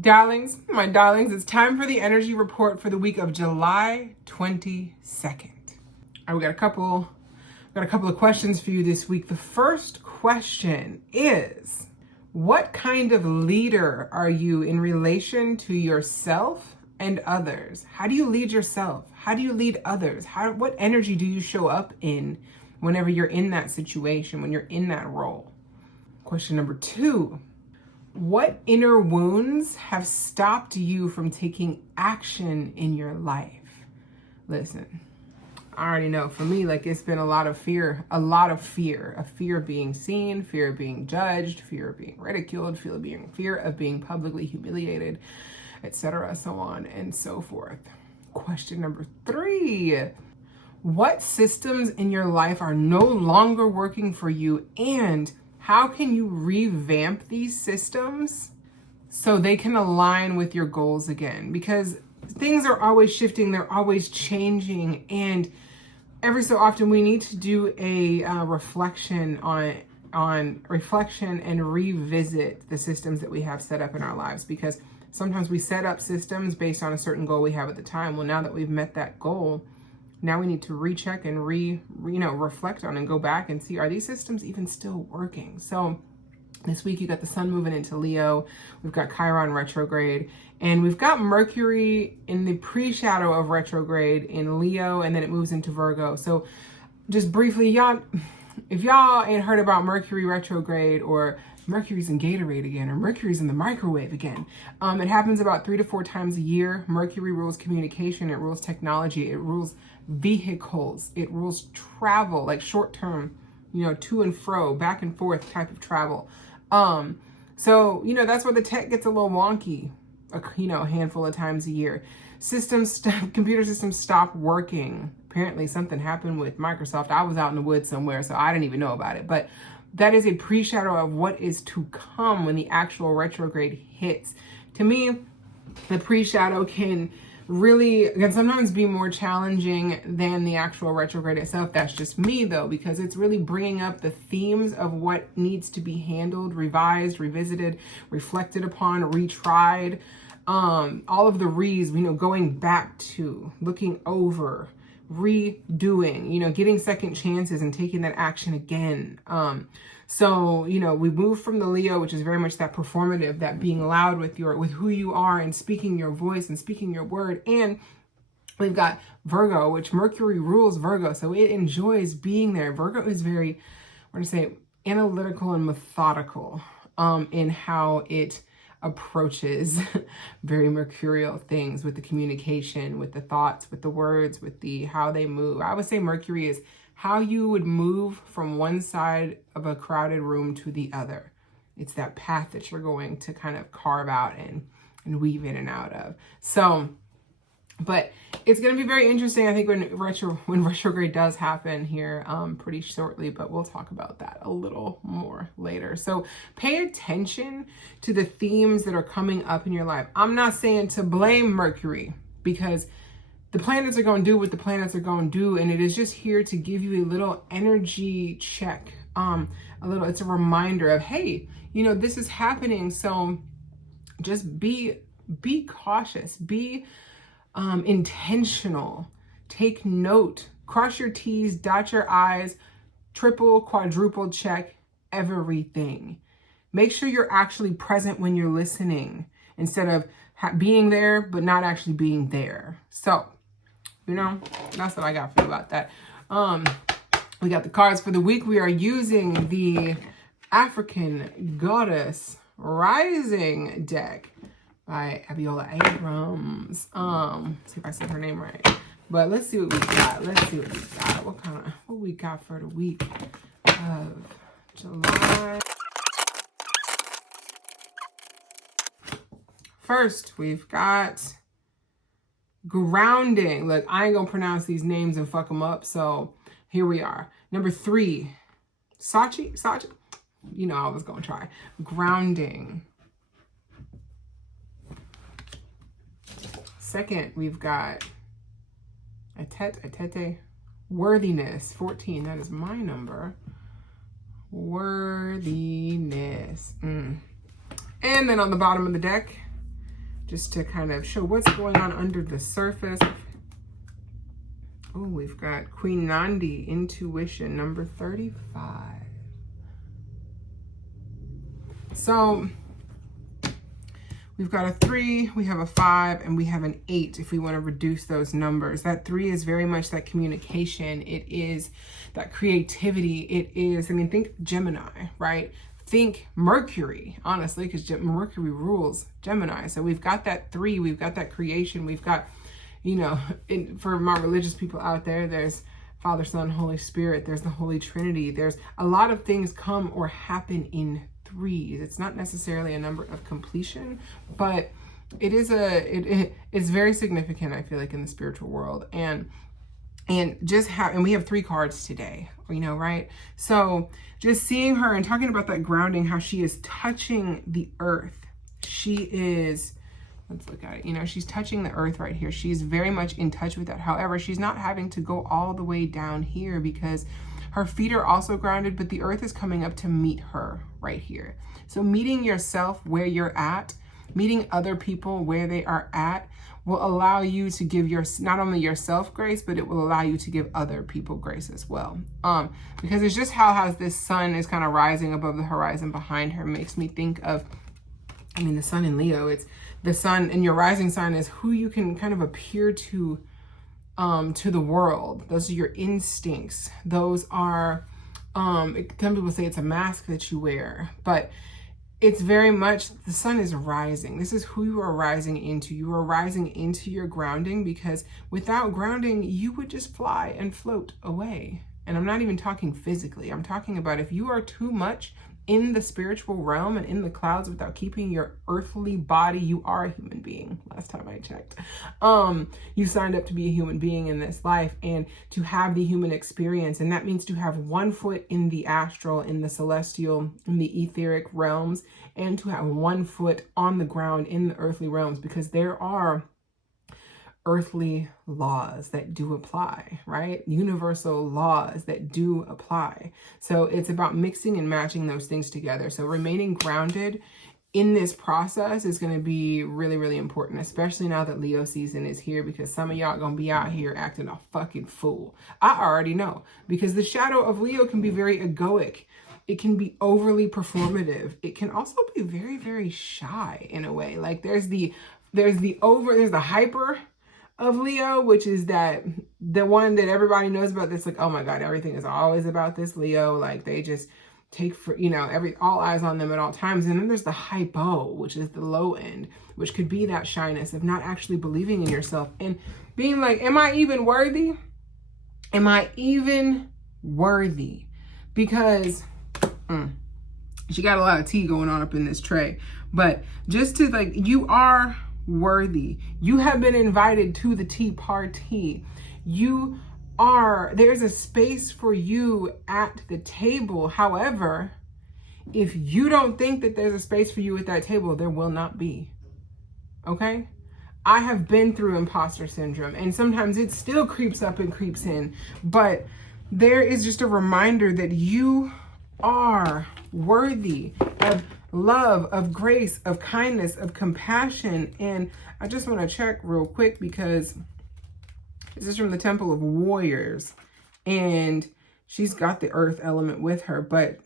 Darlings, my darlings, it's time for the energy report for the week of July 22nd. All right, we got a couple of questions for you this week. The first question is, what kind of leader are you in relation to yourself and others? How do you lead yourself? How do you lead others? What energy do you show up in whenever you're in that situation, when you're in that role? Question number 2. What inner wounds have stopped you from taking action in your life? Listen, I already know for me, like it's been a lot of fear of being seen, fear of being judged, fear of being ridiculed, fear of being publicly humiliated, etc., so on and so forth. Question number 3. What systems in your life are no longer working for you, and how can you revamp these systems so they can align with your goals again? Because things are always shifting, they're always changing, and every so often we need to do a reflection on reflection and revisit the systems that we have set up in our lives, because sometimes we set up systems based on a certain goal we have at the time. Well, now that we've met that goal, now we need to recheck and reflect on and go back and see, are these systems even still working? So this week you got the sun moving into Leo, we've got Chiron retrograde, and we've got Mercury in the pre-shadow of retrograde in Leo, and then it moves into Virgo. So just briefly, y'all, if y'all ain't heard about Mercury retrograde, or Mercury's in Gatorade again, or Mercury's in the microwave again, it happens about 3 to 4 times a year. Mercury rules communication, it rules technology, it rules vehicles, it rules travel, like short-term, to and fro, back and forth type of travel. So, that's where the tech gets a little wonky, a handful of times a year. Computer systems stop working. Apparently something happened with Microsoft. I was out in the woods somewhere, so I didn't even know about it. But that is a pre-shadow of what is to come when the actual retrograde hits. To me, the pre-shadow can sometimes be more challenging than the actual retrograde itself. That's just me though, because it's really bringing up the themes of what needs to be handled, revised, revisited, reflected upon, retried, all of the going back to, looking over, redoing, getting second chances and taking that action again. So, we move from the Leo, which is very much that performative, that being loud with who you are and speaking your voice and speaking your word. And we've got Virgo, which Mercury rules Virgo. So it enjoys being there. Virgo is very, analytical and methodical, in how it approaches very mercurial things with the communication, with the thoughts, with the words, with how they move. I would say Mercury is how you would move from one side of a crowded room to the other. It's that path that you're going to kind of carve out and weave in and out of. So, but it's going to be very interesting, I think, when retrograde does happen here pretty shortly, but we'll talk about that a little more later. So pay attention to the themes that are coming up in your life. I'm not saying to blame Mercury, because the planets are going to do what the planets are going to do, and it is just here to give you a little energy check. It's a reminder of, hey, this is happening. So just be cautious, be intentional, take note, cross your T's, dot your I's, triple, quadruple check everything. Make sure you're actually present when you're listening, instead of being there but not actually being there. So, that's what I got for you about that. We got the cards for the week. We are using the African Goddess Rising deck by Abiola Abrams. See if I said her name right. But let's see what we got. What we got for the week of July. First, we've got grounding. Look, I ain't gonna pronounce these names and fuck them up, so here we are. Number 3, Sawtche. I was gonna try. Grounding. Second, we've got Atete. Worthiness, 14. That is my number. Worthiness. And then on the bottom of the deck, just to kind of show what's going on under the surface. Oh, we've got Queen Nandi, intuition, number 35. So we've got a 3, we have a 5, and we have an 8 if we want to reduce those numbers. That 3 is very much that communication. It is that creativity. It is, I mean, think Gemini, right? Think Mercury, honestly, because Mercury rules Gemini. So we've got that 3, we've got that creation, we've got, you know, for my religious people out there, there's Father, Son, Holy Spirit, there's the Holy Trinity. There's a lot of things come or happen in 3s. It's not necessarily a number of completion, but it is it's very significant, I feel like, in the spiritual world. And just and we have 3 cards today, you know, right? So just seeing her and talking about that grounding, how she is touching the earth. She is, let's look at it, you know, she's touching the earth right here. She's very much in touch with that. However, she's not having to go all the way down here because her feet are also grounded, but the earth is coming up to meet her right here. So meeting yourself where you're at, meeting other people where they are at, will allow you to give not only yourself grace, but it will allow you to give other people grace as well. Because it's just how this sun is kind of rising above the horizon behind her makes me think of, I mean, the sun in Leo, it's the sun, and your rising sign is who you can kind of appear to the world. Those are your instincts. Those are, some people say it's a mask that you wear, but it's very much, the sun is rising. This is who you are rising into. You are rising into your grounding, because without grounding, you would just fly and float away. And I'm not even talking physically. I'm talking about if you are too much in the spiritual realm and in the clouds without keeping your earthly body, you are a human being. Last time I checked, you signed up to be a human being in this life and to have the human experience. And that means to have one foot in the astral, in the celestial, in the etheric realms, and to have one foot on the ground in the earthly realms, because there are earthly laws that do apply, right? Universal laws that do apply. So it's about mixing and matching those things together. So remaining grounded in this process is going to be really, really important, especially now that Leo season is here, because some of y'all going to be out here acting a fucking fool. I already know, because the shadow of Leo can be very egoic. It can be overly performative. It can also be very, very shy in a way. Like there's the hyper of Leo, which is the one that everybody knows about. That's like, oh my God, everything is always about this Leo. Like they just take for, you know, all eyes on them at all times. And then there's the hypo, which is the low end, which could be that shyness of not actually believing in yourself and being like, am I even worthy? Am I even worthy? Because she got a lot of tea going on up in this tray, but just to like, you are worthy. You have been invited to the tea party. There's a space for you at the table. However, if you don't think that there's a space for you at that table, there will not be. Okay? I have been through imposter syndrome, and sometimes it still creeps up and creeps in, but there is just a reminder that you are worthy of love, of grace, of kindness, of compassion. And I just want to check real quick, because this is from the Temple of Warriors, and she's got the earth element with her, but,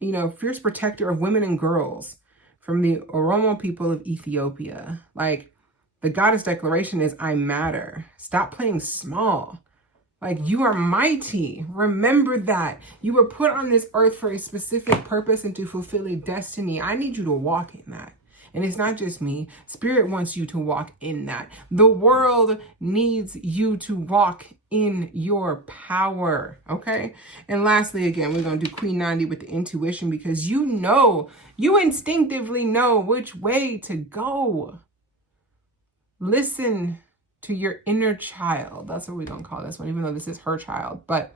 you know, fierce protector of women and girls from the Oromo people of Ethiopia. Like, the goddess declaration is, I matter. Stop playing small. Like, you are mighty. Remember that. You were put on this earth for a specific purpose and to fulfill a destiny. I need you to walk in that. And it's not just me. Spirit wants you to walk in that. The world needs you to walk in your power, okay? And lastly, again, we're going to do Queen Nandi with the intuition, because you instinctively know which way to go. Listen to your inner child. That's what we're going to call this one, even though this is her child. But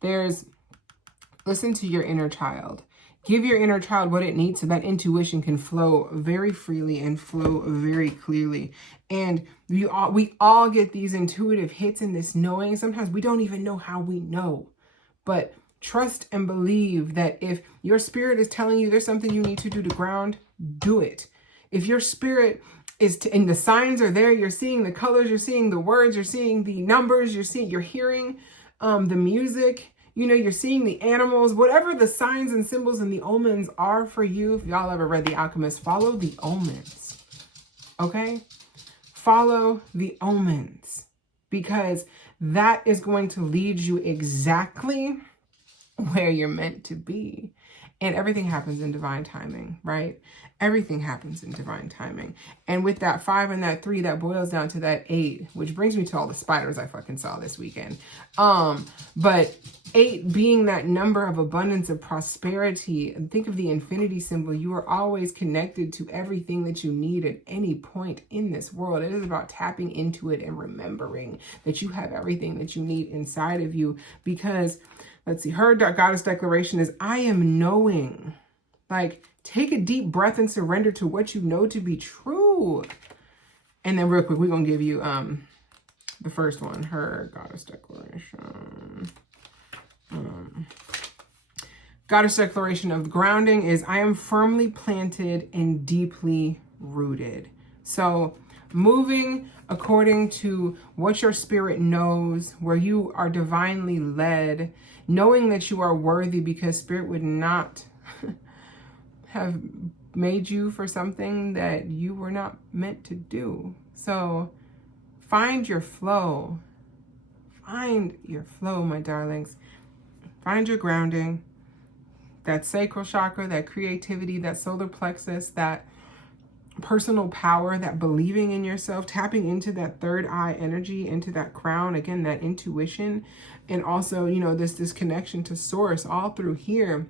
listen to your inner child. Give your inner child what it needs so that intuition can flow very freely and flow very clearly. And we all get these intuitive hits and this knowing. Sometimes we don't even know how we know. But trust and believe that if your spirit is telling you there's something you need to do to ground, do it. If your spirit and the signs are there. You're seeing the colors, you're seeing the words, you're seeing the numbers, you're hearing the music, you know, you're seeing the animals, whatever the signs and symbols and the omens are for you. If y'all ever read The Alchemist, follow the omens, okay? Follow the omens, because that is going to lead you exactly where you're meant to be. And everything happens in divine timing, right? Everything happens in divine timing. And with that 5 and that 3, that boils down to that 8, which brings me to all the spiders I fucking saw this weekend. But 8 being that number of abundance, of prosperity. And think of the infinity symbol. You are always connected to everything that you need at any point in this world. It is about tapping into it and remembering that you have everything that you need inside of you. Because, let's see, her goddess declaration is, I am knowing. Like, take a deep breath and surrender to what you know to be true. And then real quick, we're going to give you the first one, her goddess declaration. Goddess declaration of grounding is, I am firmly planted and deeply rooted. So moving according to what your spirit knows, where you are divinely led, knowing that you are worthy, because spirit would not have made you for something that you were not meant to do. So find your flow. Find your flow, my darlings. Find your grounding, that sacral chakra, that creativity, that solar plexus, that personal power, that believing in yourself, tapping into that third eye energy, into that crown, again, that intuition, and also, you know, this connection to source all through here.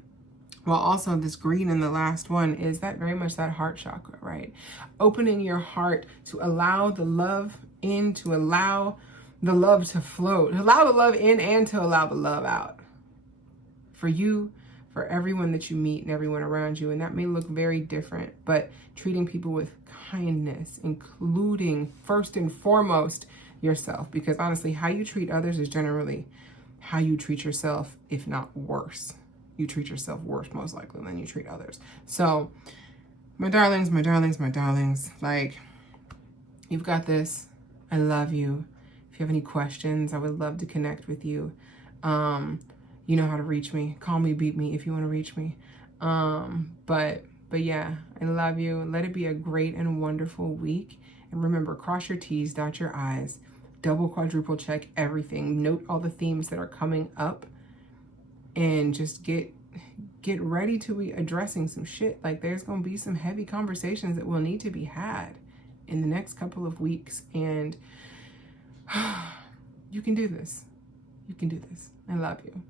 Well, also this green in the last one is that very much that heart chakra, right? Opening your heart to allow the love in, to allow the love to flow, to allow the love in and to allow the love out. For you, for everyone that you meet and everyone around you. And that may look very different, but treating people with kindness, including first and foremost yourself. Because honestly, how you treat others is generally how you treat yourself, if not worse. You treat yourself worse, most likely, than you treat others. So, my darlings, my darlings, my darlings, like, you've got this. I love you. If you have any questions, I would love to connect with you. You know how to reach me. Call me, beat me if you want to reach me. But yeah, I love you. Let it be a great and wonderful week. And remember, cross your T's, dot your I's, double, quadruple check everything. Note all the themes that are coming up. And just get ready to be addressing some shit. Like, there's going to be some heavy conversations that will need to be had in the next couple of weeks. And you can do this. You can do this. I love you.